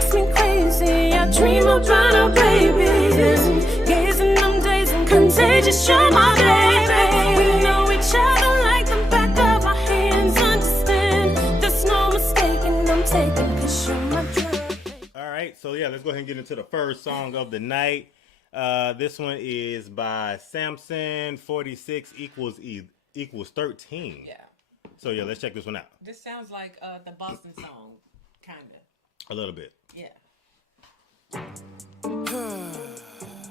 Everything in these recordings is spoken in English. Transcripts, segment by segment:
makes me crazy. I dream about our babies. Gazing them days and contagious, you're my baby. We know each other like the back of our hands. Understand, there's no mistaking, I'm taking, 'cause you're my drug. All right, so yeah, let's go ahead and get into the first song of the night. This one is by Samson. 46 equals 13. Yeah. So yeah, let's check this one out. This sounds like the Boston song, kind of. A little bit. Yeah.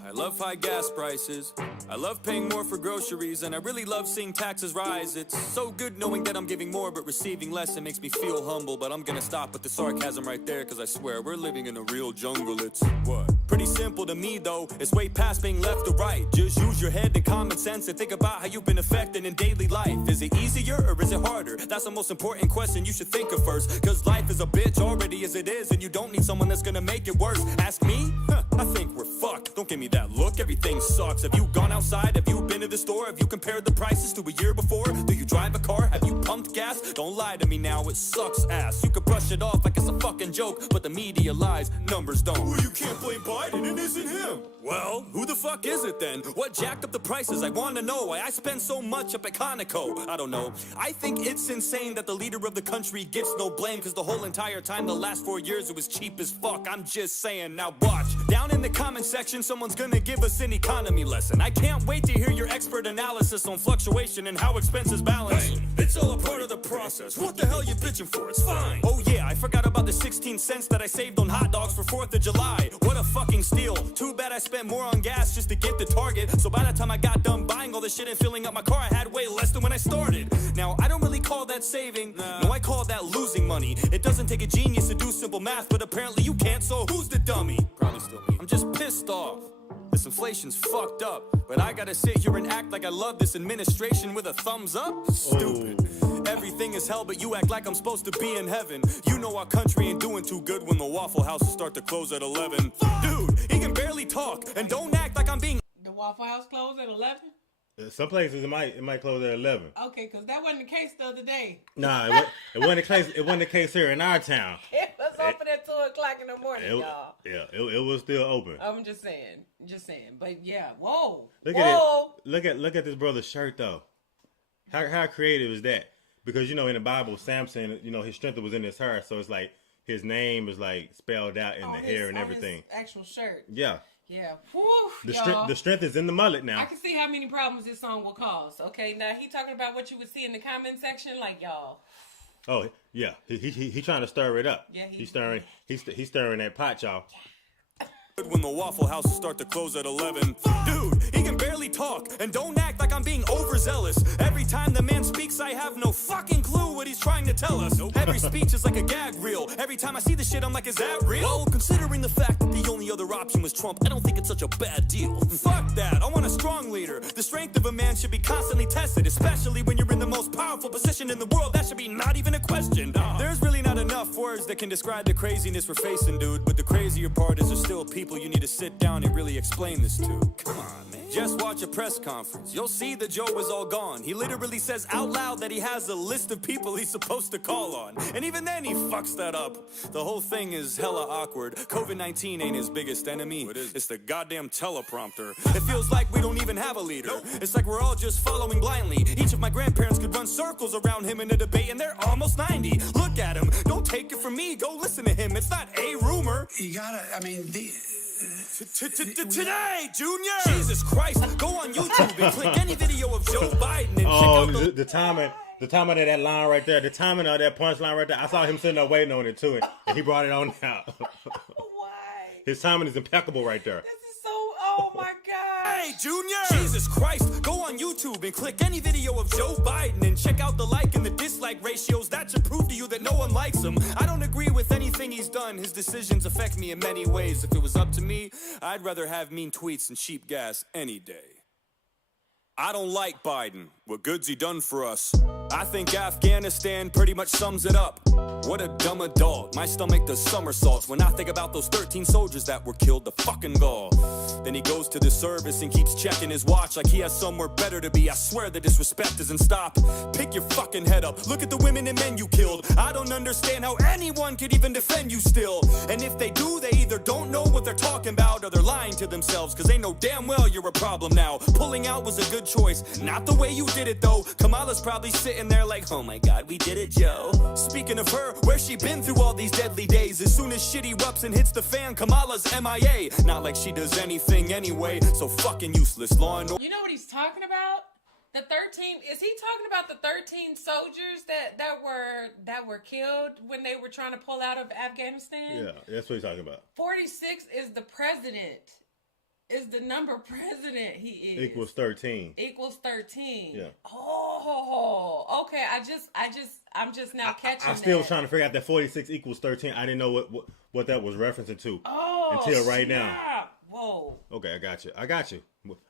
I love high gas prices. I love paying more for groceries, and I really love seeing taxes rise. It's so good knowing that I'm giving more but receiving less. It makes me feel humble, but I'm gonna stop with the sarcasm right there, cause I swear we're living in a real jungle. It's what? Pretty simple to me though. It's way past being left or right. Just use your head and common sense and think about how you've been affected in daily life. Is it easier or is it harder? That's the most important question you should think of first, cause life is a bitch already as it is, and you don't need someone that's gonna make it worse. Ask me? I think we're fucked. Don't give me that look, everything sucks. Have you gone outside? Have you been to the store? Have you compared the prices to a year before? Do you drive a car? Have you pumped gas? Don't lie to me now, it sucks ass. You could brush it off like it's a fucking joke, but the media lies, numbers don't. Well, you can't blame Biden, it isn't him. Well, who the fuck is it then? What jacked up the prices? I wanna know why I spend so much up at Conoco. I don't know. I think it's insane that the leader of the country gets no blame, cause the whole entire time, the last 4 years, it was cheap as fuck. I'm just saying, now watch. Down in the comment section, someone's gonna give us an economy lesson. I can't wait to hear your expert analysis on fluctuation and how expenses balance. Hey, it's all a part of the process. What the hell you bitching for? It's fine. Oh yeah, I forgot about the 16 cents that I saved on hot dogs for 4th of July. What a fucking steal. Too bad I spent more on gas just to get to Target. So by the time I got done buying all the shit and filling up my car, I had way less than when I started. Now, I don't really call that saving. No, I call that losing money. It doesn't take a genius to do simple math, but apparently you can't, so who's the dummy? Probably still me. I'm just pissed off. This inflation's fucked up, but I gotta sit here and act like I love this administration with a thumbs up? Stupid. Everything is hell, but you act like I'm supposed to be in heaven. You know our country ain't doing too good when the Waffle Houses start to close at 11. Dude, he can barely talk, and don't act like I'm being... The Waffle House closed at 11? Some places it might close at 11. Okay, because that wasn't the case the other day. Nah, it wasn't the case. It wasn't the case here in our town. It was open at 2 o'clock in the morning, y'all. Yeah, it was still open. I'm just saying. But yeah, whoa. Look at it. Look at this brother's shirt though. How creative is that? Because in the Bible, Samson, his strength was in his hair, so it's like his name is like spelled out in the hair and everything. His actual shirt. Yeah. Yeah. Whew, the strength is in the mullet now. I can see how many problems this song will cause. Okay, now he talking about what you would see in the comment section, like y'all. Oh yeah, he trying to stir it up. Yeah, he's stirring that pot, y'all. When the Waffle Houses start to close at 11. Dude, he can barely talk, and don't act like I'm being overzealous. Every time the man speaks, I have no fucking clue what he's trying to tell us. Every speech is like a gag reel. Every time I see the shit, I'm like, is that real? Well, considering the fact that the only other option was Trump, I don't think it's such a bad deal. Fuck that, I want a strong leader. The strength of a man should be constantly tested, especially when you're in the most powerful position in the world. That should be not even a question. There's really not enough words that can describe the craziness we're facing, dude. But the crazier part is there's still people you need to sit down and really explain this to. Come on, man. Just watch a press conference. You'll see that Joe is all gone. He literally says out loud that he has a list of people he's supposed to call on. And even then he fucks that up. The whole thing is hella awkward. COVID-19 ain't his biggest enemy. It's the goddamn teleprompter. It feels like we don't even have a leader. It's like we're all just following blindly. Each of my grandparents could run circles around him in a debate and they're almost 90. Look at him. Don't take it from me. Go listen to him. It's not a rumor. You gotta, Today, Junior! Jesus Christ, go on YouTube and click any video of Joe Biden and check out the timing of that line right there, the timing of that punchline right there. I saw him sitting there waiting on it too, and he brought it on out. Why? His timing is impeccable right there. This is so, oh my God. Hey, Junior! Jesus Christ, go on YouTube and click any video of Joe Biden and check out the like and the dislike ratios. That should prove to you that no one likes him. I don't agree with anything he's done. His decisions affect me in many ways. If it was up to me, I'd rather have mean tweets and cheap gas any day. I don't like Biden. What good's he done for us? I think Afghanistan pretty much sums it up. What a dumb adult. My stomach does somersaults when I think about those 13 soldiers that were killed to fucking gall. Then he goes to the service and keeps checking his watch like he has somewhere better to be. I swear the disrespect doesn't stop. Pick your fucking head up. Look at the women and men you killed. I don't understand how anyone could even defend you still. And if they do, they either don't know what they're talking about or they're lying to themselves, cause they know damn well you're a problem now. Pulling out was a good choice, not the way you did it though. Kamala's probably sitting there like, oh my god, we did it, Joe. Speaking of her, where's she been through all these deadly days? As soon as shit erupts and hits the fan, Kamala's MIA. Not like she does anything anyway, so fucking useless. Law and order. You know what he's talking about? The 13, is he talking about the 13 soldiers that were killed when they were trying to pull out of Afghanistan? Yeah, that's what he's talking about. 46 is the president. Is the number president he is. Equals 13. Equals 13. Yeah. Oh, okay. I'm just now catching I'm still that. trying to figure out that 46 equals 13. I didn't know what that was referencing to until right now. Whoa. Okay, I got you.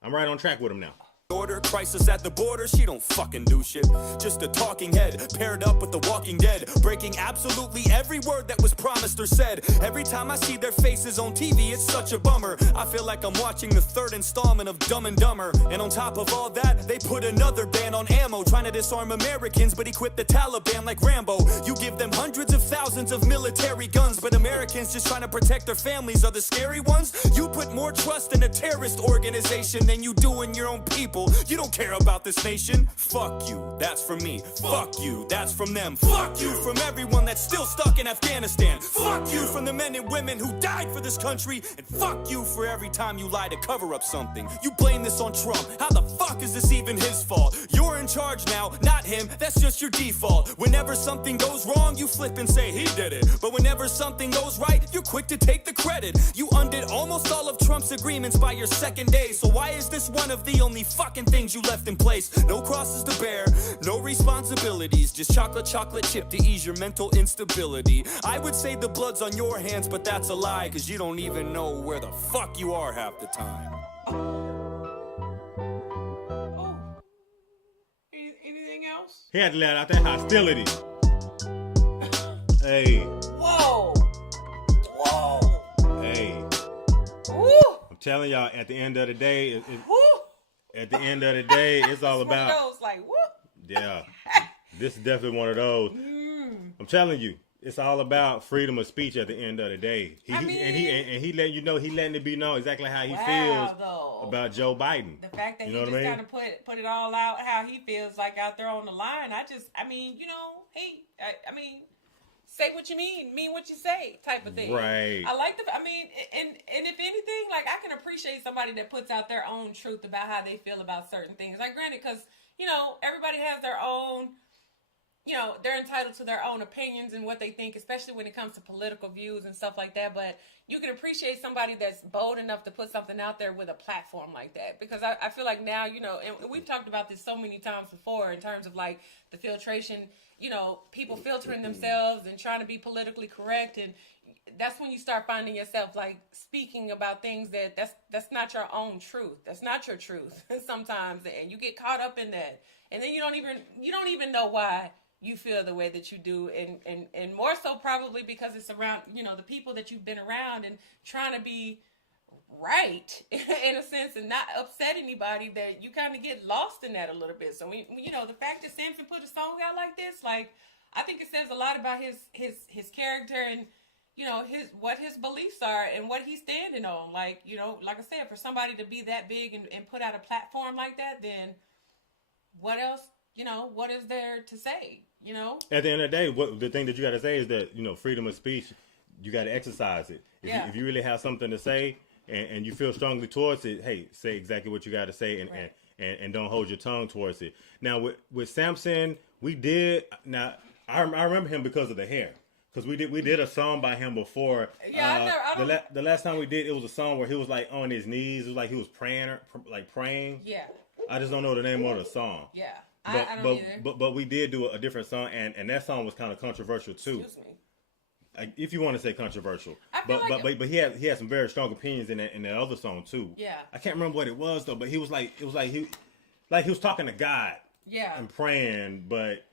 I'm right on track with him now. Order, crisis at the border, she don't fucking do shit. Just a talking head, paired up with the Walking Dead, breaking absolutely every word that was promised or said. Every time I see their faces on TV, it's such a bummer. I feel like I'm watching the third installment of Dumb and Dumber. And on top of all that, they put another ban on ammo, trying to disarm Americans, but equip the Taliban like Rambo. You give them hundreds of thousands of military guns, but Americans just trying to protect their families are the scary ones. You put more trust in a terrorist organization than you do in your own people. You don't care about this nation. Fuck you, that's from me. Fuck you, that's from them. Fuck you from everyone that's still stuck in Afghanistan. Fuck you from the men and women who died for this country. And fuck you for every time you lie to cover up something. You blame this on Trump. How the fuck is this even his fault? You're in charge now, not him. That's just your default. Whenever something goes wrong, you flip and say he did it. But whenever something goes right, you're quick to take the credit. You undid almost all of Trump's agreements by your second day. So why is this one of the only fucking things you left in place? No crosses to bear, no responsibilities, just chocolate chip to ease your mental instability. I would say the blood's on your hands, but that's a lie, cause you don't even know where the fuck you are half the time. Anything else? He had to let out that hostility. Hey. Whoa. Hey. Woo. I'm telling y'all, at the end of the day, Woo. at the end of the day, it's all It's about. one of those, like, whoop. Yeah. This is definitely one of those. I'm telling you, it's all about freedom of speech at the end of the day. He letting you know, he letting it be known exactly how he feels about Joe Biden. The fact that you he know just what I mean? kind of put it all out how he feels like out there on the line. Say what you mean what you say type of thing. Right. I like and if anything, like, I can appreciate somebody that puts out their own truth about how they feel about certain things. Like, granted, because, everybody has their own, they're entitled to their own opinions and what they think, especially when it comes to political views and stuff like that. But you can appreciate somebody that's bold enough to put something out there with a platform like that. Because I feel like now, and we've talked about this so many times before in terms of, like, the filtration, people filtering themselves and trying to be politically correct. And that's when you start finding yourself, like, speaking about things that's not your own truth. That's not your truth sometimes. And you get caught up in that. And then you don't even know why you feel the way that you do, and more so probably because it's around, the people that you've been around and trying to be right in a sense and not upset anybody, that you kind of get lost in that a little bit. So, the fact that Samson put a song out like this, like, I think it says a lot about his character and, what his beliefs are and what he's standing on. Like, like I said, for somebody to be that big and put out a platform like that, then what else, what is there to say? At the end of the day, the thing that you got to say is that, freedom of speech, you got to exercise it. If you really have something to say and you feel strongly towards it, hey, say exactly what you got to say and don't hold your tongue towards it. Now, with Samson, I remember him because of the hair. Because we did a song by him before. Yeah, the last time we did, it was a song where he was, like, on his knees. It was like he was praying. Yeah. I just don't know the name of the song. Yeah. I don't either. But we did do a different song, and that song was kind of controversial too. Excuse me. If you want to say controversial, but he had some very strong opinions in that other song too. Yeah. I can't remember what it was though, but he was like he was talking to God. Yeah. And praying, but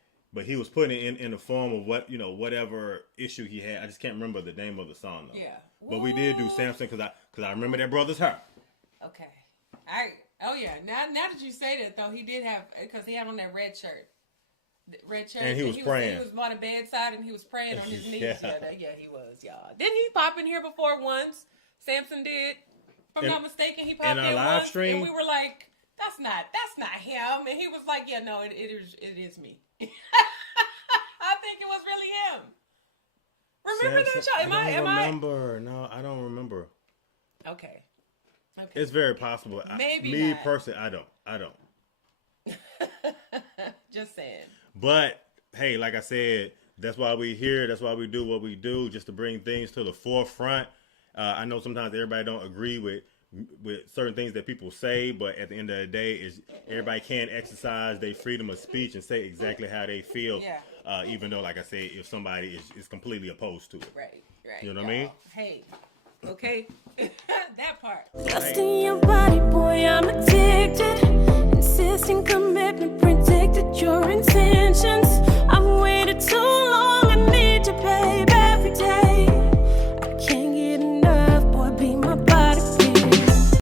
he was putting it in the form of whatever issue he had. I just can't remember the name of the song though. Yeah. But we did do Samson because I remember that brother's hair. Okay. Oh yeah. Now that you say that though, he did have, because he had on that red shirt. And he was praying. He was by the bedside and he was praying on his knees. Yeah. Yeah, he was, y'all. Didn't he pop in here before once? Samson did. If I'm not mistaken, he popped in our live once, stream? and we were like, "That's not him." And he was like, "Yeah, no, it is me." I think it was really him. Remember that show? I don't remember. No, I don't remember. Okay. It's very possible. Maybe me not. personally, I don't. Just saying. But hey, like I said, that's why we here. That's why we do what we do, just to bring things to the forefront. I know sometimes everybody don't agree with certain things that people say, but at the end of the day, is everybody can exercise their freedom of speech and say exactly how they feel. Yeah. Even though, like I said, if somebody is completely opposed to it. Right. You know what I mean? Hey. Okay. That part. Lost in your body, boy, I'm addicted. Insisting commitment, predicted your intentions.